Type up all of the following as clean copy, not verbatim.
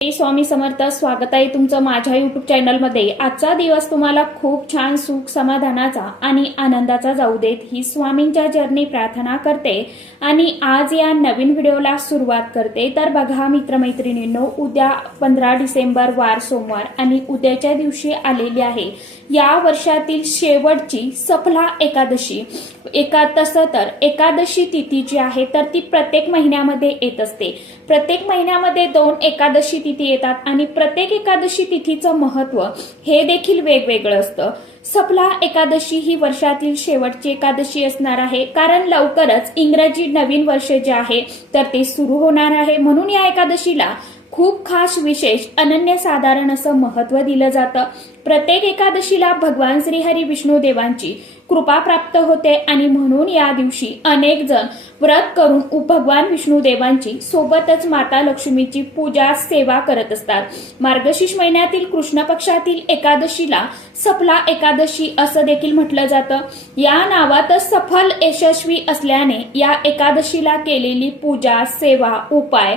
स्वामी समर्थ, स्वागत आहे तुमचं माझ्या युट्यूब चॅनलमध्ये। आजचा दिवस तुम्हाला खूप छान सुख समाधानाचा आणि आनंदाचा जाऊ देत ही स्वामींच्या चरणी प्रार्थना करते आणि आज या नवीन व्हिडिओला सुरुवात करते। तर बघा मित्रमैत्रिणींनो, उद्या 15 डिसेंबर वार सोमवार आणि उद्याच्या दिवशी आलेली आहे या वर्षातील शेवटची सफला एकादशी। तसं तर एकादशी तिथी जी आहे तर ती प्रत्येक महिन्यामध्ये येत असते। प्रत्येक महिन्यामध्ये 2 एकादशी तिथी येतात आणि प्रत्येक एकादशी तिथीचं महत्व हे देखील वेगवेगळं असतं। सफला एकादशी ही वर्षातील शेवटची एकादशी असणार आहे, कारण लवकरच इंग्रजी नवीन वर्ष जे आहे तर ते सुरू होणार आहे। म्हणून या एकादशीला खूप खास, विशेष, अनन्यसाधारण असं महत्व दिलं जातं। प्रत्येक एकादशीला भगवान श्रीहरी विष्णू देवांची कृपा प्राप्त होते आणि म्हणून या दिवशी अनेक जण व्रत करून भगवान विष्णू देवांची सोबतच माता लक्ष्मीची पूजा सेवा करत असतात। मार्गशीर्ष महिन्यातील कृष्ण पक्षातील एकादशीला सफला एकादशी असं देखील म्हटलं जातं। या नावातच सफल, यशस्वी असल्याने या एकादशीला केलेली पूजा, सेवा, उपाय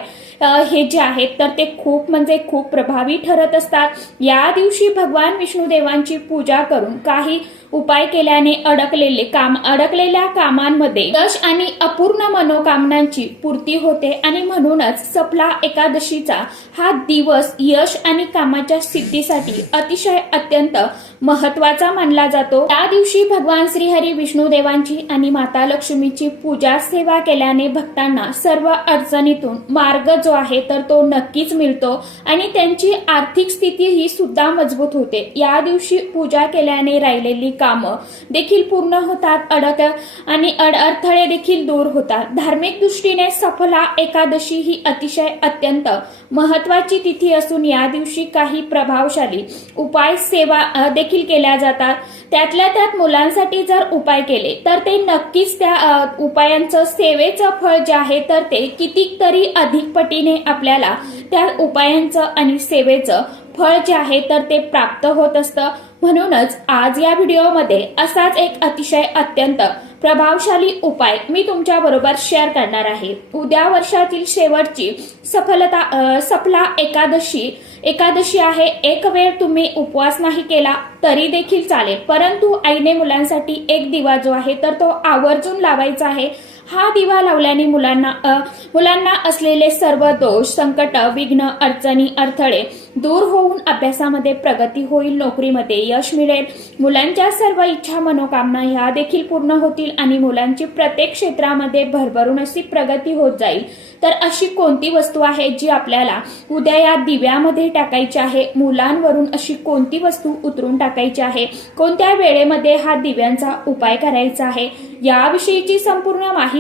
हे जे आहेत तर ते खूप प्रभावी ठरत असतात। या दिवशी भगवान विष्णू देवांची पूजा करून काही उपाय केल्याने अडकलेल्या कामांमध्ये यश आणि अपूर्ण मनोकामनांची पूर्ती होते आणि म्हणूनच सफला एकादशीचा हा दिवस यश आणि कामाच्या सिद्धीसाठी अतिशय अत्यंत महत्वाचा मानला जातो। या दिवशी भगवान श्रीहरी विष्णू देवांची आणि माता लक्ष्मीची पूजा सेवा केल्याने भक्तांना सर्व अडचणीतून मार्ग जो आहे तर तो नक्कीच मिळतो आणि त्यांची आर्थिक स्थिती ही सुद्धा मजबूत होते। या दिवशी पूजा केल्याने राहिलेली कामं देखील पूर्ण होतात, अडथळे देखील दूर होतात। धार्मिक दृष्टीने सफला एकादशी ही अतिशय अत्यंत महत्वाची तिथी असून या दिवशी काही प्रभावशाली उपाय, सेवा देखील केल्या जातात। त्यातल्या त्यात मुलांसाठी जर उपाय केले तर ते नक्कीच त्या उपायांचं, सेवेचं फळ जे आहे तर ते कितीतरी अधिक पटीने आपल्याला त्या उपायांचं आणि सेवेचं फळ जे आहे तर ते प्राप्त होत असतं। म्हणूनच आज या व्हिडिओमध्ये असाच एक अतिशय अत्यंत प्रभावशाली उपाय मी तुमच्या बरोबर शेअर करणार आहे। उद्या वर्षातील शेवटची सफला एकादशी आहे। एक वेळ तुम्ही उपवास नाही केला तरी देखील चालेल, परंतु आईने मुलांसाठी एक दिवा जो आहे तर तो आवर्जून लावायचा आहे। हा दिवा लावल्याने मुलांना असलेले सर्व दोष, संकट, विघ्न, अडचणी, अडथळे दूर होऊन अभ्यासामध्ये प्रगती होईल, नोकरीमध्ये यश मिळेल, मुलांच्या सर्व इच्छा, मनोकामना ह्या देखील पूर्ण होतील आणि मुलांची प्रत्येक क्षेत्रामध्ये भरभरून अशी प्रगती होत जाईल। तर अशी कोणती वस्तू आहे जी आपल्याला उद्या या दिव्यामध्ये टाकायची आहे? मुलांवरून अशी कोणती वस्तू उतरून टाकायची आहे? कोणत्या वेळेमध्ये हा दिव्यांचा उपाय करायचा आहे? याविषयीची संपूर्ण माहिती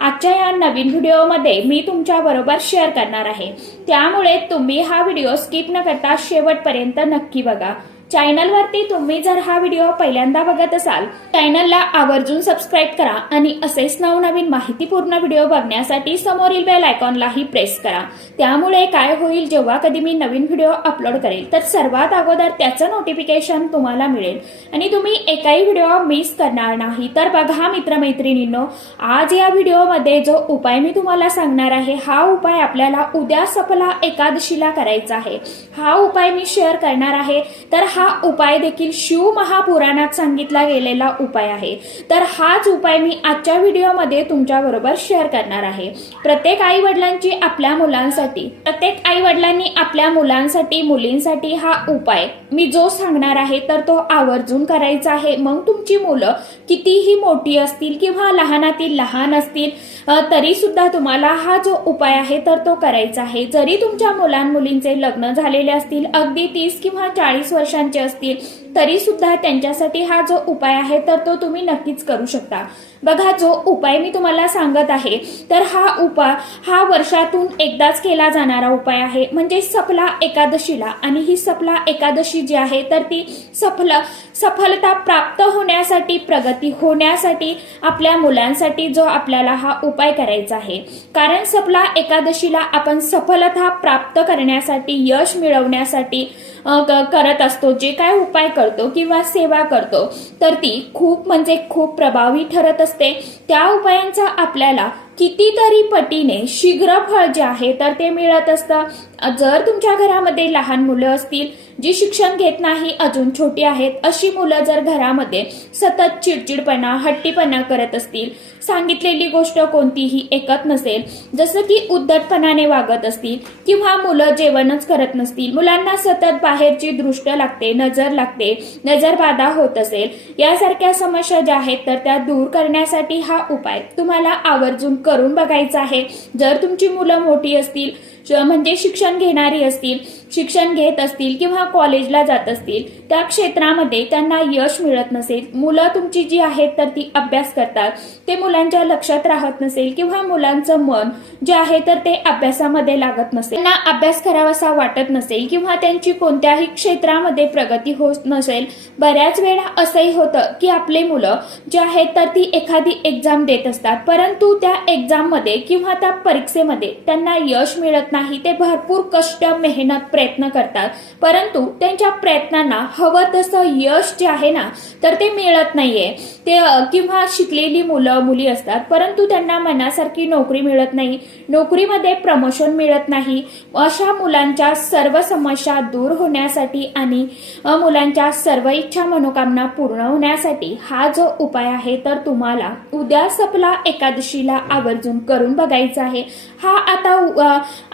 आजच्या या नवीन व्हिडिओमध्ये मी तुमच्या बरोबर शेअर करणार आहे। त्यामुळे तुम्ही हा व्हिडिओ स्किप न करता शेवटपर्यंत नक्की बघा। चॅनलवरती तुम्ही जर हा व्हिडिओ पहिल्यांदा बघत असाल, चॅनलला आवर्जून सबस्क्राईब करा आणि असेच नवनवीन माहितीपूर्ण व्हिडिओ बघण्यासाठी समोरील बेल आयकॉनलाही प्रेस करा। त्यामुळे काय होईल, जेव्हा कधी मी नवीन व्हिडिओ अपलोड करेल तर सर्वात अगोदर त्याचं नोटिफिकेशन तुम्हाला मिळेल आणि तुम्ही एकही व्हिडिओ मिस करणार नाही। तर बघा मित्रमैत्रिणींनो, आज या व्हिडिओमध्ये जो उपाय मी तुम्हाला सांगणार आहे हा उपाय आपल्याला उद्या सफला एकादशीला करायचा आहे। हा उपाय मी शेअर करणार आहे। तर हा उपाय देखील शिव महापुराणात सांगितला गेलेला उपाय आहे। तर हाच उपाय मी आजच्या व्हिडिओमध्ये तुमच्या बरोबर शेअर करणार आहे। प्रत्येक आई वडिलांनी आपल्या मुलांसाठी, मुलींसाठी हा उपाय मी जो सांगणार आहे तर तो आवर्जून करायचा आहे। मग तुमची मुलं कितीही मोठी असतील किंवा लहानातील लहान असतील तरी सुद्धा तुम्हाला हा जो उपाय आहे तर तो करायचा आहे। जरी तुमच्या मुलांमुलींचे लग्न झालेले असतील, अगदी 30 किंवा 40 वर्षांचे असतील तरी सुद्धा त्यांच्यासाठी हा जो उपाय आहे तर तो तुम्ही नक्कीच करू शकता। बघा, जो उपाय मी तुम्हाला सांगत आहे तर हा वर्षातून एकदाच केला जाणारा उपाय आहे, म्हणजे सफला एकादशीला। आणि ही सफला एकादशी जी आहे तर ती सफलता प्राप्त होण्यासाठी, प्रगती होण्यासाठी, आपल्या मुलांसाठी जो आपल्याला हा उपाय करायचा आहे। कारण सफला एकादशीला आपण सफलता प्राप्त करण्यासाठी, यश मिळवण्यासाठी करत असतो। जे काय उपाय करतो किंवा सेवा करतो तर ती खूप प्रभावी ठरत असते। त्या उपायांचा आपल्याला कितीतरी पटीने शीघ्र फळ जे आहे तर ते मिळत असतं. जर तुमच्या घरामध्ये लहान मुलं असतील जी शिक्षण घेत नाही, अजून छोटी आहेत, अशी मुलं जर घरामध्ये सतत चिडचिडपणा हट्टीपणा करत असतील, सांगितलेली गोष्ट कोणतीही ऐकत नसेल, जसं की उद्धटपणाने वागत असतील, किंवा मुलं जेवणच करत नसतील, मुलांना सतत बाहेरची दृष्ट लागते, नजर लागते, नजरबाधा होत असेल, यासारख्या समस्या ज्या आहेत तर त्या दूर करण्यासाठी हा उपाय तुम्हाला आवर्जून करून बघायचा आहे. जर तुमची मुलं मोठी असतील, म्हणजे शिक्षण घेणारी असतील, शिक्षण घेत असतील किंवा कॉलेजला जात असतील, त्या क्षेत्रामध्ये त्यांना यश मिळत नसेल, मुलं तुमची जी आहेत तर ती अभ्यास करतात, ते मुलांच्या लक्षात राहत नसेल, किंवा मुलांचं मन जे आहे तर ते अभ्यासामध्ये लागत नसेल, त्यांना अभ्यास करावासा वाटत नसेल, किंवा त्यांची कोणत्याही क्षेत्रामध्ये प्रगती होत नसेल, बऱ्याच वेळा असंही होतं की आपले मुलं जे आहेत तर ती एखादी एक्झाम देत असतात, परंतु त्या एक्झाम मध्ये किंवा त्या परीक्षेमध्ये त्यांना यश मिळत नाही. ते भरपूर कष्ट, मेहनत, प्रयत्न करतात, परंतु त्यांच्या प्रयत्नांना हवं तसं यश जे आहे ना तर ते मिळत नाहीये. ते किंवा शिकलेली मुलं मुली असतात, परंतु त्यांना मनासारखी नोकरी मिळत नाही, नोकरीमध्ये प्रमोशन मिळत नाही. अशा मुलांच्या सर्व समस्या दूर होण्यासाठी आणि मुलांच्या सर्व इच्छा मनोकामना पूर्ण होण्यासाठी हा जो उपाय आहे तर तुम्हाला उद्या सपला एकादशीला आवर्जून करून बघायचा आहे.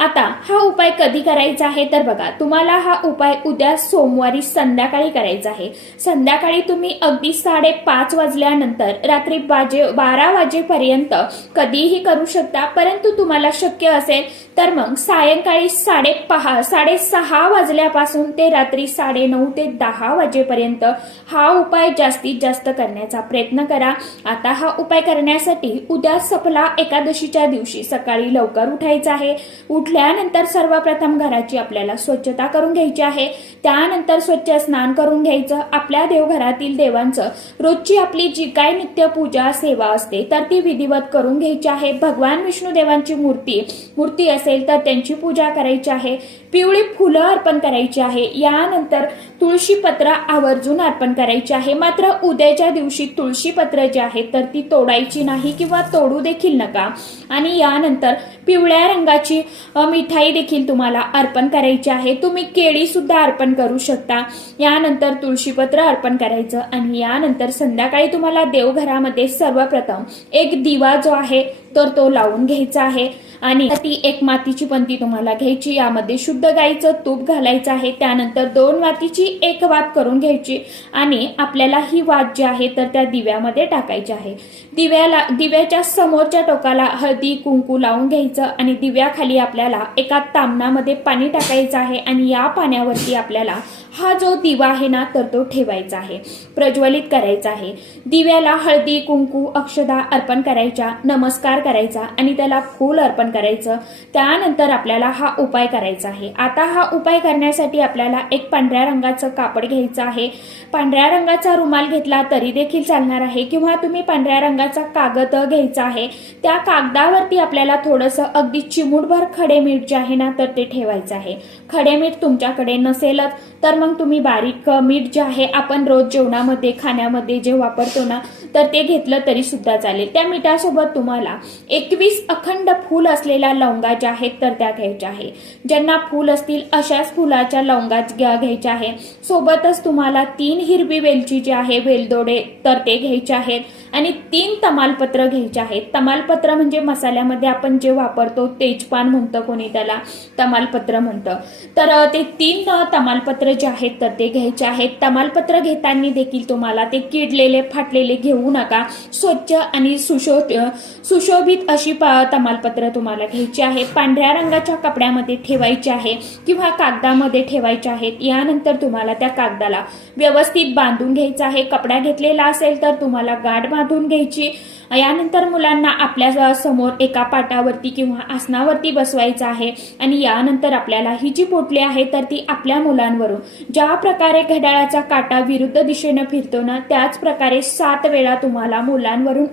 आता हा उपाय कधी करायचा आहे तर बघा, तुम्हाला हा उपाय उद्या सोमवारी संध्याकाळी करायचा आहे. संध्याकाळी तुम्ही अगदी 5:30 वाजल्यानंतर रात्री 12 वाजेपर्यंत कधीही करू शकता, परंतु तुम्हाला शक्य असेल तर मग सायंकाळी 6:30 वाजल्यापासून ते रात्री 9:30 ते 10 वाजेपर्यंत हा उपाय जास्तीत जास्त करण्याचा प्रयत्न करा. आता हा उपाय करण्यासाठी उद्या सपला एकादशीच्या दिवशी सकाळी लवकर उठायचं आहे. उठल्यानंतर सर्वप्रथम घराची आपल्याला स्वच्छता करून घ्यायची आहे. त्यानंतर स्वच्छ स्नान करून घ्यायचं. आपल्या देवघरातील देवांचं रोजची आपली जी काय नित्य पूजा सेवा असते तर ती विधिवत करून घ्यायची आहे. भगवान विष्णू देवांची मूर्ती असेल तर त्यांची पूजा करायची आहे. पिवळी फुलं अर्पण करायची आहे. यानंतर तुळशी पत्र आवर्जून अर्पण करायची आहे. मात्र उद्याच्या दिवशी तुळशी पत्र जी आहेत तर ती तोडायची नाही किंवा तोडू देखील नका. आणि यानंतर पिवळ्या रंगाची मिठाई देखील तुम्हाला अर्पण करायची आहे. तुम्ही केळी सुद्धा अर्पण करू शकता. यानंतर तुळशीपत्र अर्पण करायचं आणि यानंतर संध्याकाळी तुम्हाला देवघरामध्ये सर्वप्रथम एक दिवा जो आहे तर तो लावून घ्यायचा आहे. आणि ती एक मातीची पंती तुम्हाला घ्यायची. यामध्ये शुद्ध गाईचं तूप घालायचं आहे. त्यानंतर 2 वातीची एक वात करून घ्यायची आणि आपल्याला ही वात जी आहे तर त्या दिव्यामध्ये टाकायची आहे. दिव्याच्या समोरच्या टोकाला हळदी कुंकू लावून घ्यायचं आणि दिव्याखाली आपल्याला एका तामणामध्ये पाणी टाकायचं आहे आणि या पाण्यावरती आपल्याला हा जो दिवा आहे ना तर तो ठेवायचा आहे, प्रज्वलित करायचा आहे. दिव्याला हळदी कुंकू अक्षदा अर्पण करायच्या, नमस्कार करायचा आणि त्याला फूल अर्पण करायचं. त्यानंतर आपल्याला हा उपाय करायचा आहे. आता हा उपाय करण्यासाठी आपल्याला एक पांढऱ्या रंगाचं कापड घ्यायचं आहे. पांढऱ्या रंगाचा रुमाल घेतला तरी देखील चालणार आहे किंवा तुम्ही पांढऱ्या रंगाचा कागद घ्यायचा आहे. त्या कागदावरती आपल्याला थोडंसं अगदी चिमूटभर खडे मीठ जे आहे ना तर ते ठेवायचं आहे. खडे मीठ तुमच्याकडे नसेलच तर मग तुम्ही बारीक मीठ जे आहे आपण रोज जेवणामध्ये खाण्यामध्ये जे वापरतो ना तर ते घेतलं तरी सुद्धा चालेल. त्या मिठासोबत तुम्हाला 21 अखंड फूल असलेल्या लवंगा ज्या आहेत तर त्या घ्यायच्या आहे. ज्यांना फूल असतील अशाच फुलाच्या लवंगा घ्यायच्या आहे. सोबतच तुम्हाला 3 हिरवी वेलची जी आहे वेलदोडे तर ते घ्यायचे आहेत आणि 3 तमालपत्र घ्यायचे आहेत. तमालपत्र म्हणजे मसाल्यामध्ये आपण जे वापरतो तेजपान म्हणतं, कोणी त्याला तमालपत्र म्हणतं. तर ते 3 तमालपत्र जे आहेत तर ते घ्यायचे आहेत. तमालपत्र घेताना देखील तुम्हाला ते किडलेले फाटलेले घेऊ नका. स्वच्छ आणि सुशोभित अशी तमालपत्र तुम्हाला घ्यायची आहे. पांढऱ्या रंगाच्या कपड्यामध्ये ठेवायचे आहे किंवा कागदामध्ये ठेवायचे आहेत. यानंतर तुम्हाला त्या कागदाला व्यवस्थित बांधून घ्यायचं आहे. कपडा घेतलेला असेल तर तुम्हाला गाठ बांधून घ्यायची. यानंतर मुलांना आपल्या समोर एका पाटावरती किंवा आसनावरती बसवायचं आहे आणि यानंतर आपल्याला ही जी पोटली आहे तर ती आपल्या मुलांवरून ज्या प्रकारे घड्याळाचा काटा विरुद्ध दिशेने फिरतो ना त्याच प्रकारे 7 वेळा तुम्हाला मुलांवरून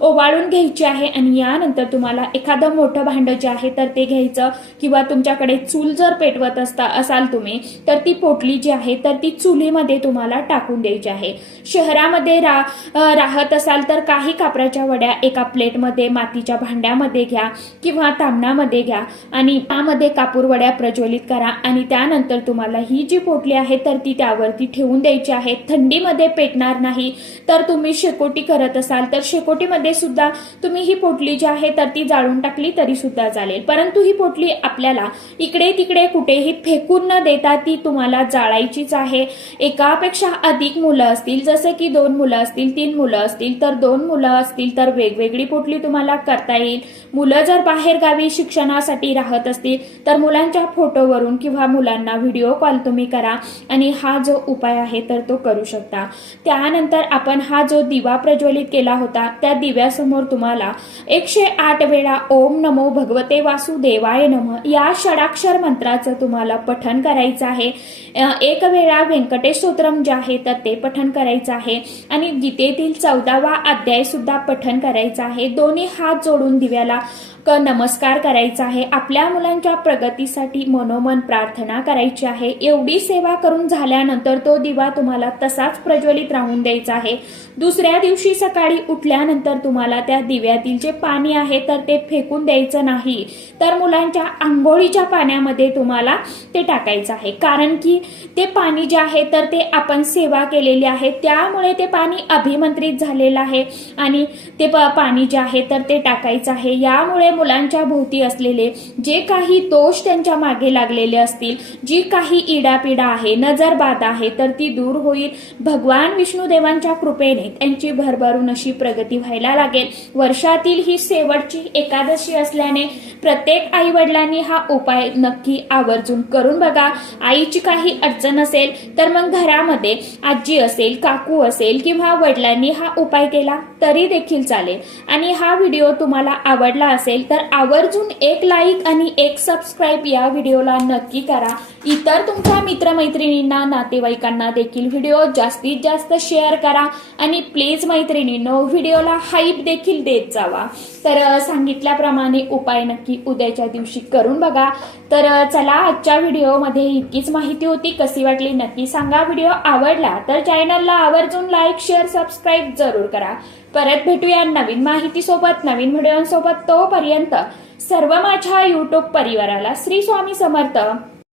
ओवाळून घ्यायची आहे आणि यानंतर तुम्हाला एका एखादं मोठं भांडं जे आहे तर ते घ्यायचं, किंवा तुमच्याकडे चूल जर पेटवत असाल तुम्ही, तर ती पोटली जी आहे तर ती चुलीमध्ये तुम्हाला टाकून द्यायची आहे. शहरामध्ये राहत असाल तर काही कापराच्या वड्या एका प्लेटमध्ये मातीच्या भांड्यामध्ये घ्या किंवा तामणामध्ये घ्या आणि त्यामध्ये कापूर वड्या प्रज्वलित करा आणि त्यानंतर तुम्हाला ही जी पोटली आहे तर ती त्यावरती ठेवून द्यायची आहे. थंडीमध्ये पेटणार नाही. तर तुम्ही शेकोटी करत असाल तर शेकोटीमध्ये सुद्धा तुम्ही ही पोटली जी आहे तर ती जाळून टाकली तरी सुद्धा चालेल, परंतु ही पोटली आपल्याला इकडे तिकडे कुठेही फेकून न देता ती तुम्हाला जाळायचीच आहे. एकापेक्षा अधिक मुलं असतील, जसे की 2 मुलं असतील, 3 मुलं असतील, तर 2 मुलं असतील तर वेगवेगळी पोटली तुम्हाला करता येईल. मुलं जर बाहेर गावी शिक्षणासाठी राहत असतील तर मुलांच्या फोटोवरून किंवा मुलांना व्हिडिओ कॉल तुम्ही करा आणि हा जो उपाय आहे तर तो करू शकता. त्यानंतर आपण हा जो दिवा प्रज्वलित केला होता त्या दिव्यासमोर तुम्हाला 108 वेळा ओम नमो भगवते वासुदेवाय नमः या षडाक्षर मंत्राचं तुम्हाला पठण करायचं आहे. 1 वेळा व्यंकटेश स्तोत्रम जे आहे तर ते पठण करायचं आहे आणि गीतेतील 14वा अध्याय सुद्धा पठण करायचा आहे. दोन्ही हात जोडून दिव्याला नमस्कार करायचा आहे. आपल्या मुलांच्या प्रगतीसाठी मनोमन प्रार्थना करायची आहे. एवढी सेवा करून झाल्यानंतर तो दिवा तुम्हाला तसाच प्रज्वलित राहून द्यायचा आहे. दुसऱ्या दिवशी सकाळी उठल्यानंतर तुम्हाला त्या दिव्यातील जे पाणी आहे तर ते फेकून द्यायचं नाही, तर मुलांच्या आंघोळीच्या पाण्यामध्ये तुम्हाला ते टाकायचं आहे. कारण की ते पाणी जे आहे तर ते आपण सेवा केलेली आहे त्यामुळे ते पाणी अभिमंत्रित झालेलं आहे आणि ते पाणी जे आहे तर ते टाकायचं आहे. यामुळे मुलांच्या भोवती असलेले जे काही दोष त्यांच्या मागे लागलेले असतील, जी काही इडापिडा आहे, नजरबाधा आहे तर ती दूर होईल. भगवान विष्णुदेवांच्या कृपेने त्यांची भरभरून अशी प्रगती व्हायला लागेल. वर्षातील ही शेवटची एकादशी असल्याने प्रत्येक आई वडिलांनी हा उपाय नक्की आवर्जून करून बघा. आईची काही अडचण असेल तर मग घरामध्ये आजी असेल, काकू असेल किंवा वडिलांनी हा उपाय केला तरी देखील चालेल. आणि हा व्हिडिओ तुम्हाला आवडला असेल तर आवर्जून 1 लाईक आणि 1 सबस्क्राईब या व्हिडिओला नक्की करा. इतर तुमच्या मित्रमैत्रिणींना, नातेवाईकांना देखील व्हिडिओ जास्तीत जास्त शेअर करा आणि प्लीज मैत्रिणींनो व्हिडिओला हाईप देखील देत जावा. तर सांगितल्याप्रमाणे उपाय नक्की उद्याच्या दिवशी करून बघा. तर चला, आजच्या व्हिडिओमध्ये इतकीच माहिती होती. कशी वाटली नक्की सांगा. व्हिडिओ आवडला तर चॅनलला आवर्जून लाईक, शेअर, सबस्क्राईब जरूर करा. परत भेटूया नवीन माहितीसोबत, नवीन व्हिडिओसोबत. तोपर्यंत सर्व माझ्या युट्यूब परिवाराला श्री स्वामी समर्थ.